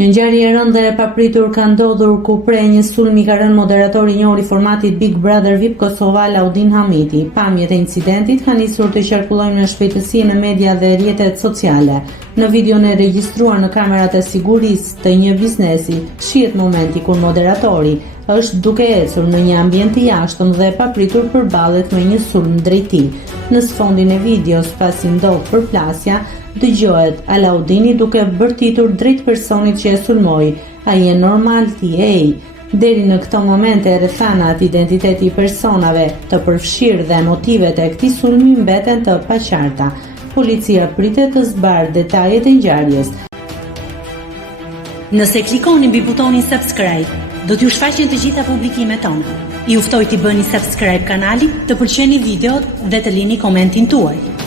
Një ngjarje e rëndë dhe e papritur ka ndodhur ku prej një sulmi ka rënë moderatori i njohur i formatit Big Brother VIP Kosova Laudin Hamiti. Pamjet e incidentit kanë nisur të qarkullojnë në shpejtësi në media dhe rrjetet sociale. Në videon e regjistruar në kamerat e sigurisë të një biznesi, shihet momenti kur moderatori është duke ecur në një ambient të jashtëm dhe papritur përballet me një sulm drejt tij. Në sfondin e videos, pasi ndodh përplasja, dëgjohet Alaudini duke bërtitur drejt personit që e sulmoi. Ai e normal ti ej. Deri në këto momente rrethanat, identiteti i personave të përfshirë dhe motivet e këtij sulmi mbeten të paqarta. Policia pritet të zbardhë detajet e ngjarjes. Nëse klikoni mbi butonin subscribe, do t'ju shfaqen të gjitha publikimet tona. Ju ftoj t'i bëni subscribe kanalit, të pëlqeni videot dhe të lini komentin tuaj.